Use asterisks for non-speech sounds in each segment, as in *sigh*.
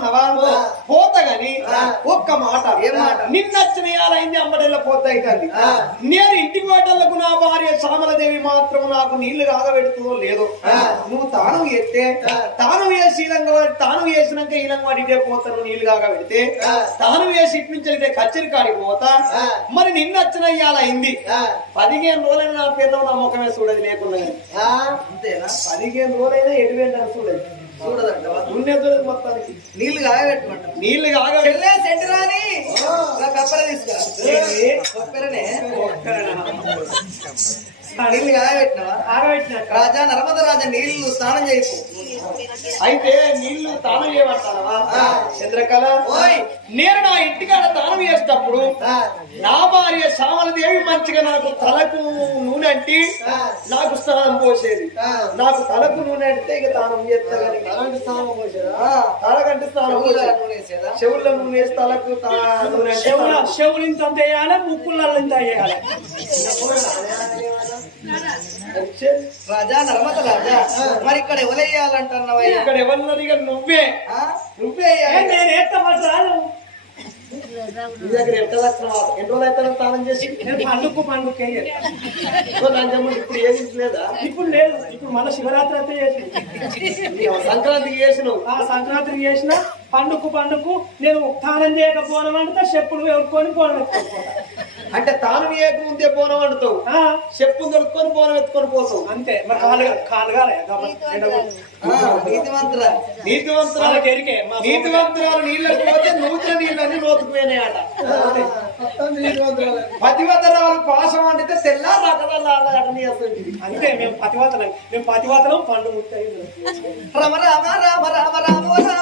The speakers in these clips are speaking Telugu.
పొమ్మన్నవా పోతా గాని ఒక్క మాట? నిన్నచ్చిన ఇయాలైంది అమ్మడెల్ల పోత అవుతుంది. నేను ఇంటి వాటలకు నా భార్య శ్యామలదేవి మాత్రం నాకు నీళ్ళు కాగబెడుతుందో లేదో. నువ్వు తాను ఎత్తే తాను వేసి తాను వేసినాక వాడి ఇటే పోతాను నీళ్ళు కాగబెడితే తాను వేసి ఇటు నుంచి ఇటే కచ్చరి కాడికి పోతా. మరి నిన్న వచ్చిన ఇయాలైంది పదిహేను రోజులైనా నా పేరు నా ముఖమే చూడదు లేకుండా పదిహేను రోజులైనా ఎటువంటి చూడదు మొత్తానికి. నీళ్ళు కాగబెట్టమంట నీళ్ళు కప్పర తీసుకురా. కాగబెట్టినవా రాజా నర్మద రాజా నీళ్ళు స్నానం చేయకు. అయితే నీళ్ళు తానం చేయమంటావా? చంద్రకళ. ఓయ్. నేను నా ఇంటికాడ తానం చేసేటప్పుడు నా భార్య శ్యామలదేవి మంచిగా నాకు తలకు నూనె అంటి నాకు స్నానం పోసేది. నాకు తలకు నూనె అంటే ఇక తానం చేస్తా కానీ తలకు స్నానం పోసేదా? తలకంటే స్నానం చెవుల పోసేది? చెవుల్లో నూనె తలకు చెవుల చెవులు ఇంత వేయాలి? ముక్కులలో ఇంత వేయాలి. రాజా నర్మద రాజా మరి ఇక్కడ ఎవరేయాలంటున్నావయ్యా ఇక్కడ ఎవరున్నారు ఇక నువ్వే? నువ్వే ఏ, నేను ఎత్త రాదు నీ దగ్గర ఎంత లక్షణం ఎన్ని రోజులు అయితే స్నానం చేసి? నేను పండుగ లంచం ఇప్పుడు ఏది లేదా? ఇప్పుడు లేదు. ఇప్పుడు మన శివరాత్రి అయితే చేసింది. సంక్రాంతికి చేసినావు. ఆ సంక్రాంతి చేసిన పండుగకు పండుగకు నేను తానం చేయకపోవడం అంటే చెప్పులు ఎవరుకొని పోవడం అంటే తాను ఏక ముందే పోనం వండుతావు చెప్పు దొరుకుకొని పోనం ఎత్తుకొని పోతావు అంతే మరి కాలు నీతివంతురాలు ఎరికే నీతివంతురాలు నీళ్ళకి పోతే నూతన నీళ్ళని నోతుకుపోయినాయట పతివతరాలు పాసం వండితే తెల్లా అసలు అంతే మేము పతివాతలం మేము పతివాతలం పండు ముట్టాయి రమ రామ రామ రామ రామ రామ వాసన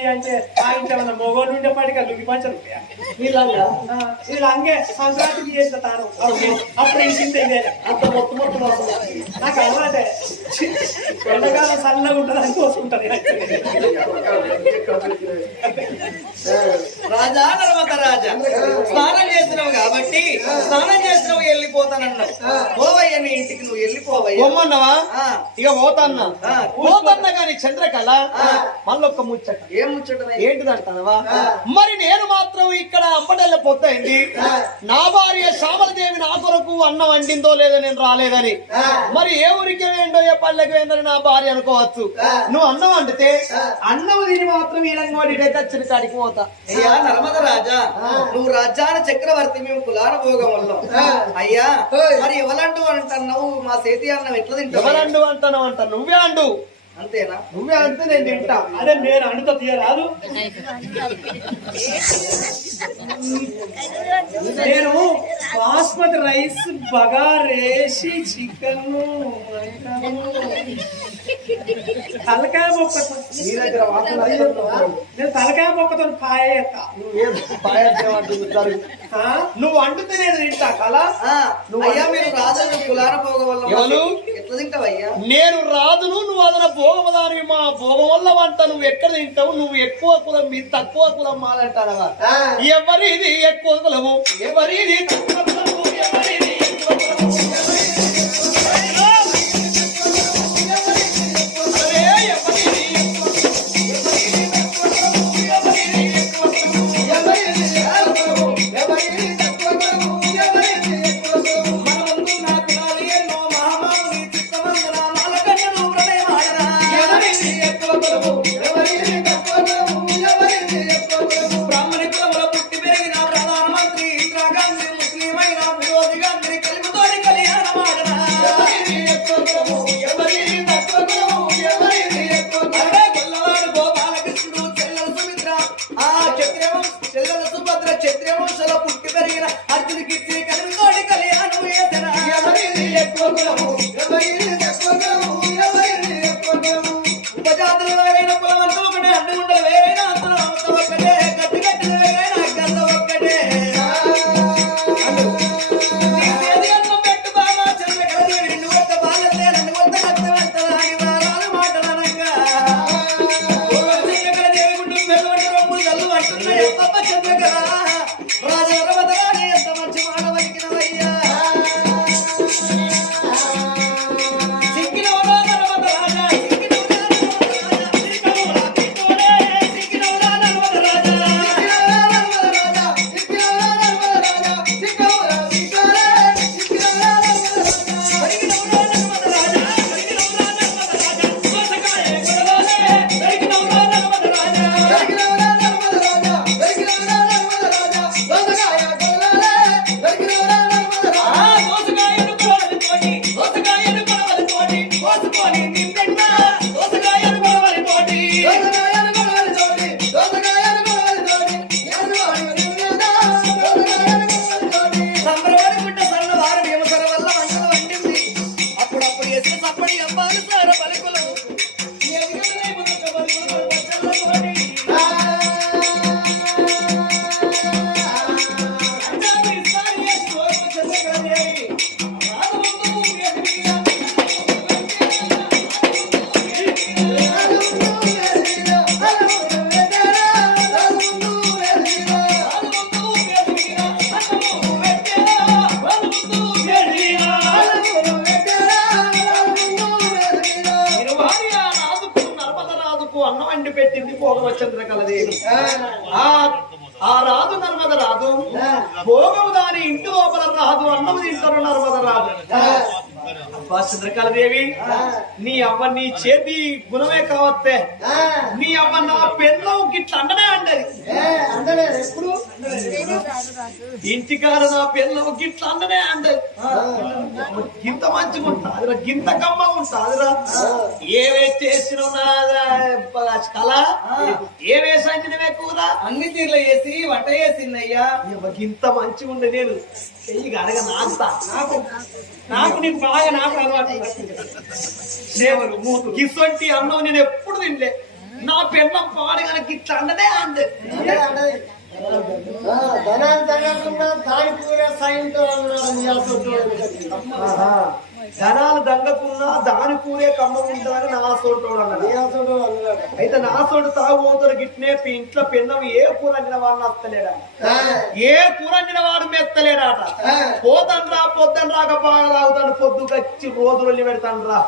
తీసుకురాలి అంటే ఆ ఇంట్లో ఏమన్నా మొగోళ్ళు ఉండేపాటికి లుంగి ఆ, ఇది లంగే సంక్రాంతికి చేసిన తాను అప్పుడు ఇంత ఇదే. అంత మొత్తం మొత్తం. నాకు అలవాటే. ఎండాకాలం చల్లగా ఉంటుంది అని కోసుకుంటాను రాజా నర్మత రాజా. స్నానం చేసినావు కాబట్టి స్నానం చేసినావు వెళ్ళిపోతానన్నావు. పోవయ్య నీ ఇంటికి నువ్వు వెళ్ళిపోవయ్య. పొమ్మన్నవా ఇక పోతన్నా. పోతన్నా గాని చంద్రకళ మళ్ళొక్క ముచ్చట. ఏం ముచ్చటమే ఏంటిదంటావా? మరి నేను మాత్రం ఇక్కడ అంబడెల్ల పొద్దయింది నా భార్య శ్యామలదేవి నా కొరకు అన్నం వండిందో లేదో నేను రాలేదని. మరి ఏ ఊరికి వేండో ఏ పల్లెకి వేందని నా భార్య అనుకోవచ్చు. నువ్వు అన్నం వండితే అన్నం తిని మాత్రం ఈలంగోడి వచ్చిన కాడికి పోతా. నర్మద రాజా నువ్వు రాజ్యాన చక్రవర్తి మేము కులాన భోగం వల్ల అయ్యా మరి ఎవలంటూ అంటున్నావు? మా చేతి అన్నం ఎట్లా తింటావు? ఎవరండు అంటాను అంట? నువ్వే అండు అంతేనా? నువ్వే అంటే నేను తింటా. అదే నేను అండుతో తీయరాదు. *laughs* నేను బాస్మతి రైస్ బగారేసి చికెన్ తలకాయ వస్తుందా? నేను తలకాయ మొక్కతో పాయ చేస్తా. నువ్వు అండితే నేను తింటా కలా ఆ, అయ్యా మీరు రాజు కులాన పోగ వల్ల ఎట్లా తింటావయ్యా నేను రాదును నువ్వు అదన భోగమదాని మా భోగం వల్ల వంట. నువ్వు ఎక్కడ తింటావు? నువ్వు ఎక్కువ కులం మీ తక్కువ కులం మాలంటానవా ఎవరిది ఎక్కువ కులము? ఎవరిది తక్కువ కులము? ఎవరిది Tenemos చంద్రకళదేవి నీ అవ్వ నీ చేతి గుణమే కావత్తే నీ అవ్వ నా పెళ్ళం గిట్ల అండనే అండది. ఇంటికాడ నా పిల్లలు గిట్ల అందనే అండది గింత మంచిగా ఉంటాదిరా గింత కమ్మగా ఉంటాదిరా ఏవే చేసిన కళ? ఏవే సంచినవే కూర? అన్ని తీర్ల వేసి వంట చేసిందయ్యా. గింత మంచిగా ఉండే నేను. చెయ్యి అడగ నాకుతా నాకు నాకు నీకు బాగా నాకు అలవాటు. సేవలు మూతు గిసొంటి అన్నం నేను ఎప్పుడు తినలే. నా పెళ్ళం పాడగల గిట్ల అండనే అండే ధనాన్ని తగ్గకుండా దాని కూర సాయంతో అన్నాడు నీ అసలు ధనాలు దంగకున్నా దాని కూరే కమ్మం ఉంటుందని నా సోటోడు అన్నాడు. అయితే నా సోటు తాగుబోతులు గిట్నే ఇంట్లో పెన్నం ఏ కూర అండిన వాడిని వస్తలేడా ఏ కూర అండిన వాడు మెత్తలేడాట. పోతన్ రా పొద్దున రాక బాగా తాగుతాడు పొద్దు కచ్చి రోజు వెళ్ళి పెడతాను రా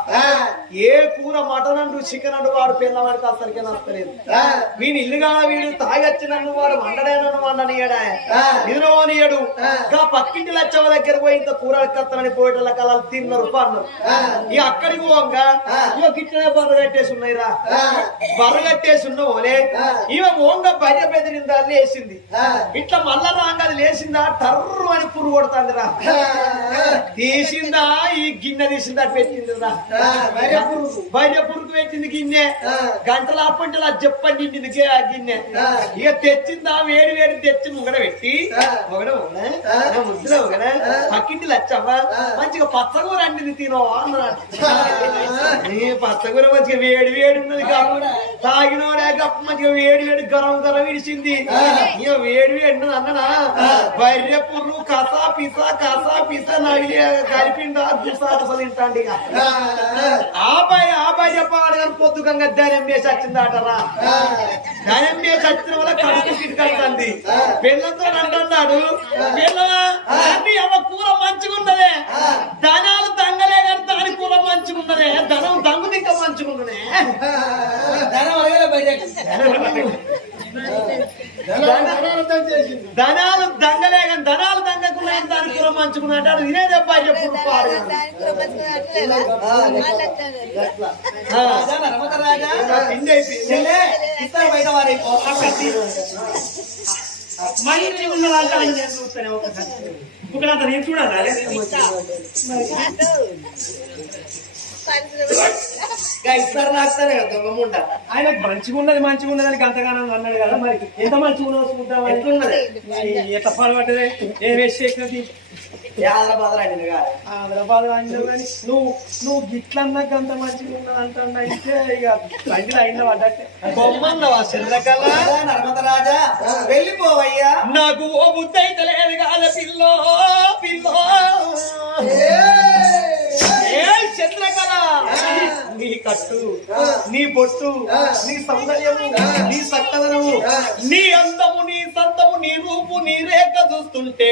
ఏ కూర మటన్ అండు చికెన్ అండు వాడు పిల్ల పడితే అసలుకే నచ్చలేదు వీని ఇల్లుగా వీడు తాగొచ్చి నన్ను వాడు వండడే నన్ను వండనియడా నిద్రపోనియడు. గా పక్కింటి లచ్చవ దగ్గర పోయి ఇంత కూర కత్తనని పోయేటల కలలు తిన్న ఇక అక్కడికి పోగా ఇక గిట్టనే బర్ర కట్టేసి ఉన్నాయిరా. బర్ర కట్టేసి ఉన్న ఓలే ఇవ ఓంగ బర్రె బెదిరిందా లేచింది ఇట్లా మళ్ళా రాగాది లేచిందా టర్రు అని పురుగు కొడుతుందిరా. తీసిందా ఈ గిన్నె తీసిందా పెట్టిందిరా. బయట పురుగు. పెట్టింది గిన్నె. గంటల అప్పంటే చెప్పండి నిండింది గే- ఆ గిన్నె. ఇక తెచ్చిందా వేడి వేడి తెచ్చి ముంగడ పెట్టి. ఒకడ ముద్దులో ఒకడ. పక్కింటి లచ్చవ్వ మంచిగా పచ్చగూర అండింది తినవా అన్నాడు. *laughs* పచ్చగూర మంచిగా వేడి వేడి ఉన్నది కాబట్టి తాగినోడే గప్ప మంచిగా వేడి వేడి గరం గరం ఇడిచింది ఇక వేడి వేడి అన్ననా బర్రె పుర్రు కసా పిసా కసా పిసా నగిలి కలిపిందా దుసా దుస తింటాండి ఇక. ఆ. బాయ్ ఆ బాయ్ చెప్పాలి కానీ పొద్దుకంగా ధనం వేసి వచ్చిందాటరా? వేసి వచ్చిన వల్ల కడుపు కిటకండి పిల్లతో అంటున్నాడు పిల్లవా అన్ని అవ కూర మంచిగున్నదే. ధనాలు దంగలే కానీ దాని కూర మంచిగున్నదే. ధనం దంగు ఇంకా మంచిగున్నదే. ధనాలు దంగలే కానీ ధనాలు దంగకున్నా దాని కూర మంచుకున్నాడు ఇదే దెబ్బ ఎప్పుడు మంచి ఉన్నదంటే చూస్తేనే ఒకసారి ఇక్కడ అంత నేను చూడాలి ఇస్తారు కదా ఆయన మంచిగా ఉన్నది మంచిగా ఉన్నది అని గంతగానం అన్నాడు కదా మరి. ఎంత మంచిగా ఉన్నదో చూద్దాం ఎట్లున్నది? ఎట్లా పడబడ్డదే ఏం వేసి చేసినది? యాదర బాధ అండి హైదరాబాద్ కానీ నువ్వు నువ్వు గిట్లన్నా గంత మంచిగా ఉన్నది అంటున్నా అయితే ఇక బండిలో అయినా పడ్డట్టే. బొమ్మన్నవా వెళ్ళిపోవయ్యా. నాకు ఓ బుద్ధి అయితే లేదు కాదు పిల్లో. కట్టు నీ బొట్టు నీ సౌందర్యము నీ సక్కదనము నీ అందము నీ సంతము నీ రూపు నీ రేఖ చూస్తుంటే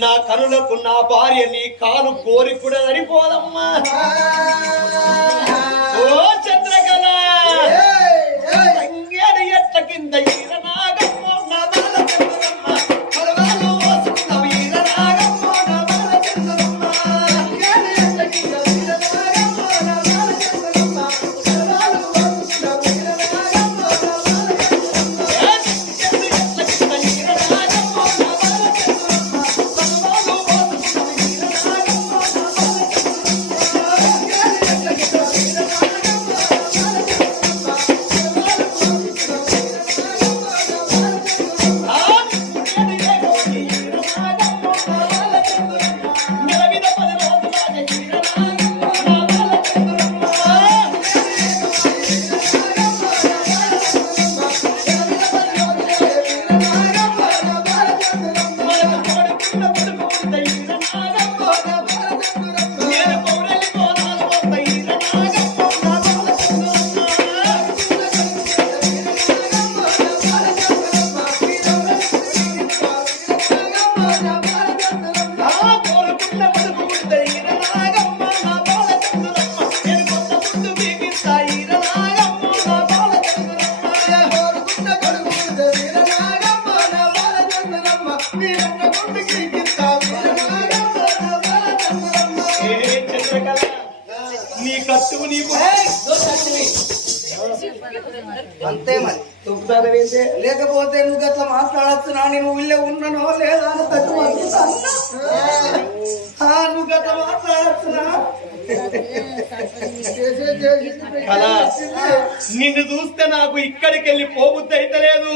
నా కనులకు నా భార్య నీ కాలు కోరి కూడా సరిపోదమ్మా ఓ చంద్రకళ! కింద నిన్ను చూస్తే నాకు ఇక్కడికి వెళ్ళి పోబుద్ది అయితే లేదు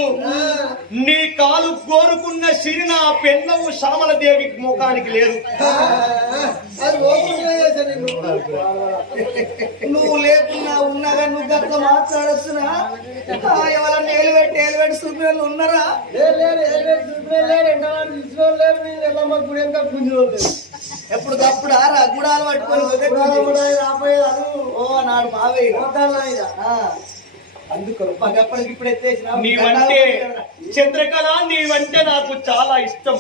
నీ కాలు కోరుకున్న సిరి నా పెన్నవు శ్యామల దేవి ముఖానికి లేదు. నువ్వు లేకున్నా ఉన్నగా నువ్వు గట్లా మాట్లాడచ్చునా ఆ, ఎవరన్నా ఏలు పెట్టి ఏలు పెట్టి చూపిన ఉన్నారా ఎప్పుడు తప్పుడు రా గుడాలు పట్టుకొని పోతే ఓ నాడు మావయ్య ఆ, అందుకు పగప్పటికి ఇప్పుడు ఎత్తేసిన నీవంటే చంద్రకళ నీవంటే నాకు చాలా ఇష్టం.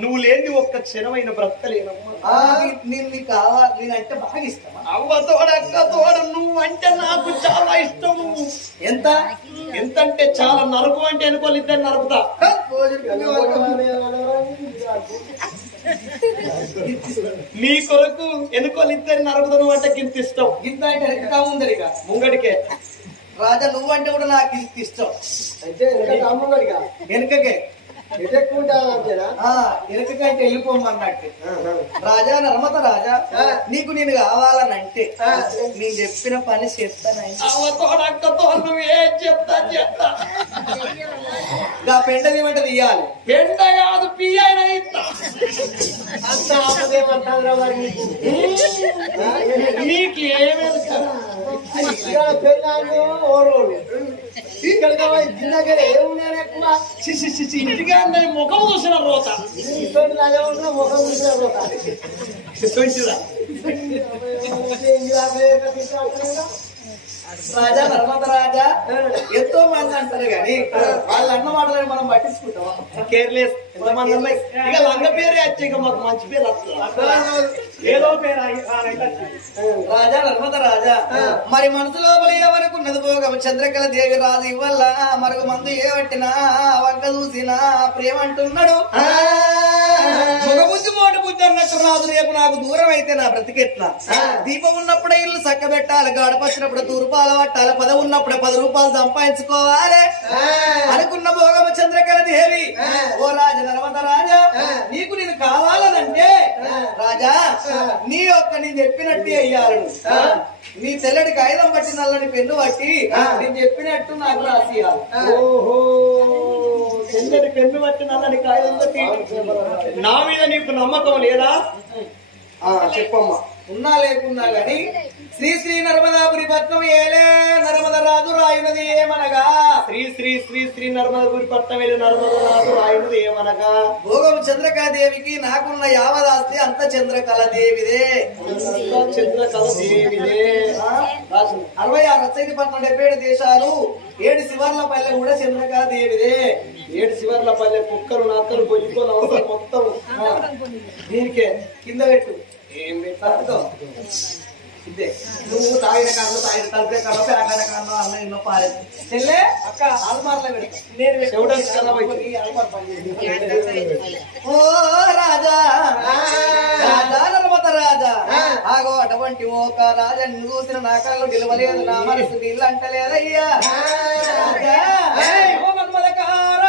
నువ్వు లేని ఒక్క క్షణమైన బ్రతకలేనమ్మా ఆ, నేను నీకు కావాలి నేనంటే బాగా అవ్వ తోడ అక్క తోడ నువ్వు అంటే నాకు చాలా ఇష్టము. ఎంత? ఎంతంటే చాలా నరుకు అంటే ఇద్దరు నరుకుతా. నీ కొరకు ఎనుకోని ఇద్దరు నరుకుతాను అంటే గింత ఇష్టం ఇంత అంటే ఇక ముంగడికే రాజా నువ్వంటే కూడా నాకు ఇంత ఇష్టం అమ్మగారిగా వెనుకకే. ఆ వెనుకకంటే వెళ్ళిపోమన్నట్టు. రాజా నర్మత రాజా నీకు నేను కావాలనంటే నేను చెప్పిన పని చేస్తానంటే అవ్వతో అక్కతో నువ్వు ఏం చెప్తా చెప్తా గా పెండది వంట తీయాలి ఎండ కాదు పియ్యైన ఇస్తా అంత ఆపదేమంటారా మరి నీకు నీకు ఏమేమి కదా ఇక్కడ పెళ్ళాను ఓరోడు ఇక్కడ జిన్నగర ఏమున్నాను ఎక్కువ ఇంటిగా అందరి ముఖం చూసిన రోత? ఇటువంటి లాగా ముఖం చూసిరా? రాజా నర్మత రాజా. ఎంతో మంది అంటారు కానీ వాళ్ళ అన్న మాటలను మనం పట్టించుకుంటాం కేర్లెస్ ఇక లంగ పేరే వచ్చి ఇక మాకు మంచి పేరు వస్తుంది. ఏదో పేరు. రాజా నర్మద రాజా మరి మనసు లోపల ఏమనుకున్నది పోగ చంద్రకళ దేవి రాజు ఇవ్వల్ల? మరొక మందు ఏ పట్టినా వంక చూసినా ప్రేమ అంటున్నాడు ఒక బుద్ధి మోటు బుద్ధి అన్నట్టు రాజు రేపు నాకు దూరం అయితే నా బ్రతికెట్లా దీపం ఉన్నప్పుడే ఇల్లు చక్క పెట్టాలి గడపచ్చినప్పుడు తూర్పాలు పట్టాలి పద ఉన్నప్పుడే పది రూపాయలు సంపాదించుకోవాలి. అనుకున్న భోగమ చంద్రకళ దేవి. ఓ రాజ నర్మద రాజా నీకు నేను కావాలనంటే రాజా నీ యొక్క నేను చెప్పినట్టే అయ్యాలను నీ తెల్లటి కాగితం పట్టి నల్లని పెన్ను పట్టి నేను చెప్పినట్టు నాకు రాసియాలి ఓహో ఎన్నటి పెన్ను పట్టి నల్లని కాగితం తట్టి నా మీద నీకు నమ్మకం లేదా? చెప్పమ్మా. ఉన్నా లేకున్నా గాని శ్రీ శ్రీ నర్మదాపురి పట్నం ఏలే నర్మద రాజు రాయునది ఏమనగా? శ్రీ శ్రీ శ్రీ శ్రీ నర్మదపురి పట్టం వెళ్ళి నర్మదరాజు రాయుడు ఏమనగా? భోగం చంద్రకాదేవికి నాకున్న యావదాస్తి అంత చంద్రకళ దేవిదే చంద్ర కథ దేవిదే. అరవై ఆరు రచయిత పట్నం డెబ్బై ఏడు దేశాలు ఏడు శివర్ల పల్లె కూడా చంద్రకళ దేవిదే ఏడు శివర్ల పల్లె కుక్కలు నక్కలు బొయ్యికోలు అవసరం మొత్తం దీనికే కింద పెట్టు. ఏం పెట్టా పట్టుకో ఇదే. నువ్వు తాగిన కాళ్ళు తాగిన తలపే కాళ్ళు పేకాడ కాళ్ళు అన్న పాలేదు చెల్లె అక్క. పెడతా. నేను పోయి పని. ఓ రాజా రాజా నర్మత రాజా. ఆగో అటువంటి ఒక రాజా నిన్ను చూసిన నా కళ్ళు నిలవలేదు నా మనసు నీళ్ళు అంటలేదయ్యా. రాజా ఓ మన్మథకారా,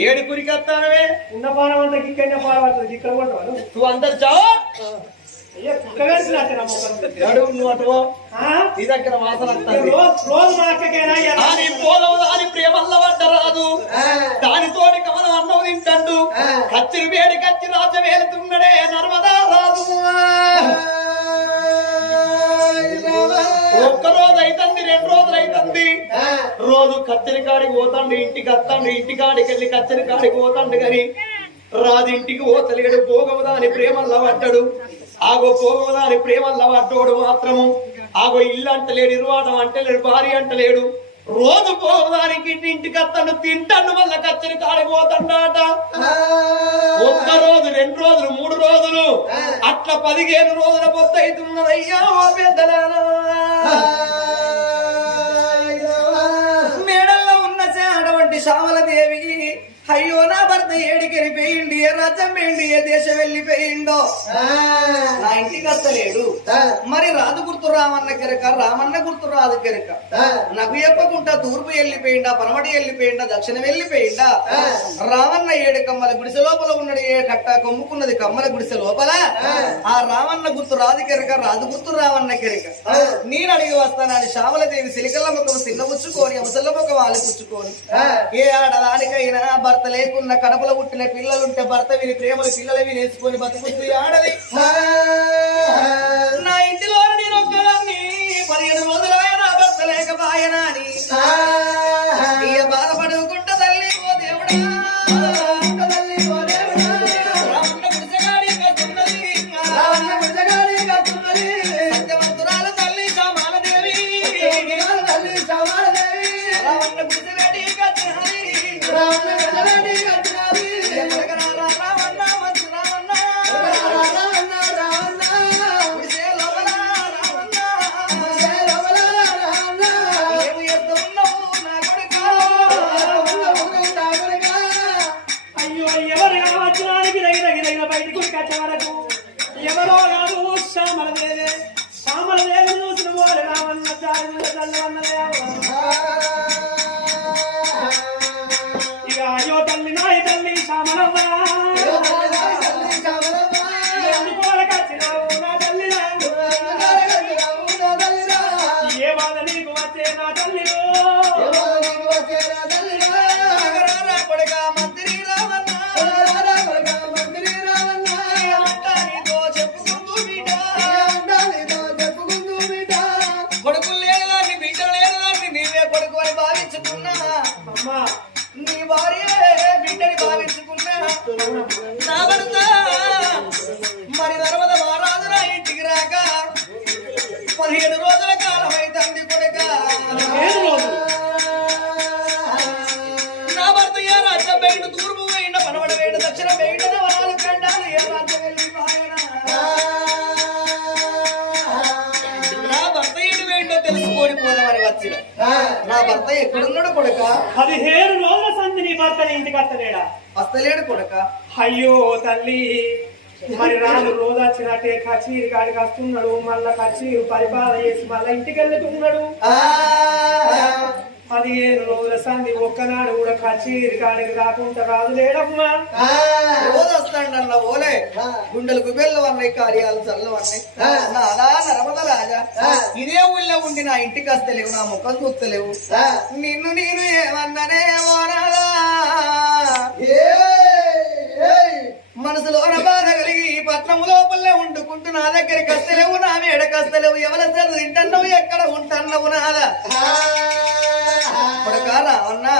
ఏడు కురికత్తానవే. ఉన్న పానం అంతా గిక్కైనా పాడబడుతుంది ఇక్కడ కొట్టవాడు నువ్వు? అందరు చావు. నా? నీ దగ్గర వాసన? దాని ప్రేమల్ల రాదు. దానితోటి కమలం అన్నం తింటండు. కచ్చిరి వేడి కచ్చి రాజ వేలుతున్నడే నర్మదా రాజు ఒక్క రోజు అయితంది రెండు రోజులు అయితంది రోజు కచ్చరి కాడికి పోతాండు ఇంటికి వస్తాండు ఇంటి కాడికి వెళ్ళి కచ్చరి కాడికి పోతాండు కానీ రాదింటికి ఓ తలిగడు భోగవదాని ప్రేమల్ల పడ్డాడు. ఆగో భోగవదాని ప్రేమల్ల పడ్డోడు మాత్రము. ఆగో ఇల్లు అంటలేడు ఇరువాటం అంటలేడు భార్య అంటలేడు. రోజు భోగవదానికి ఇంటికి అత్తను తింటాను వల్ల కచ్చని కాడిపోతాడట ఒక్క రోజు రెండు రోజులు మూడు రోజులు అట్లా పదిహేను రోజుల పొద్దు ఓ పెద్దలారా. మేడల్లో ఉన్న అటువంటి శ్యామలదేవి అయ్యో నా భర్త ఏడికి వెళ్ళిపోయిండి ఏ రాజ్యం పోయిండి ఏ దేశం వెళ్ళిపోయిండో. నా ఇంటికి వస్తలేడు. మరి రాజు గుర్తు రామన్న కెరక రామన్న గుర్తు రాదు కెరక. నాకు చెప్పకుండా తూర్పు వెళ్ళిపోయిండా పనమటి వెళ్ళిపోయిండా దక్షిణం వెళ్ళిపోయిండా? రామన్న ఏడు కమ్మల గుడిసె లోపల ఉన్నది ఏ కట్ట కొమ్ముకున్నది కమ్మల గుడిసె లోపల? ఆ. రామన్న గుర్తు రాదు కెరక రాజు గుర్తు రామన్న కెరక. నేను అడిగి వస్తానని శ్యామలదేవి సిలికల్ల ముఖం తిన్నపుచ్చుకొని ముసల్ల ముఖం ఆలిపుచ్చుకొని ఏ ఆడదానికైనా భర్త లేకున్న కడపలో పుట్టిన పిల్లలుంటే భర్త విని ప్రేమలు పిల్లలు విని వేసుకొని బతుకుతుంది ఈ ఆడది. నా ఇంటిలో నేను ఒక్కదాన్ని పదిహేను రోజులాయ నా భర్త లేకపాయనా అని వస్తలేడా కొడుక. అయ్యో తల్లి మరి రాము రోజు వచ్చినట్టే కచీరి కాడికి వస్తున్నాడు మళ్ళా కచీరు పరిపాలన చేసి మళ్ళా ఇంటికి వెళ్తున్నాడు పదిహేను రోజుల సంధి ఒక్కనాడు కూడా కచీరి కాడికి రాకుండా రాదు లేడమ్మా. వస్తాడన్న ఓలే. గుండెలు గుబెళ్ళు అన్నాయి కార్యాలు చల్లు అన్నాయి నరమద రాజా ఇదే ఊళ్ళో ఉండి నా ఇంటికి వస్తలేవు నా ముఖం చూస్తలేవు. నిన్ను నేను ఏమన్నానే ఓనాలా మనసులో బాధ కలిగి ఈ పట్నం లోపలే వండుకుంటూ నా దగ్గరికి వస్తలేవు నా మేడకి వస్తలేవు ఎవరి చదువు తింటున్నావు ఎక్కడ ఉంటున్నావు నాదా? కొడకా రావన్నా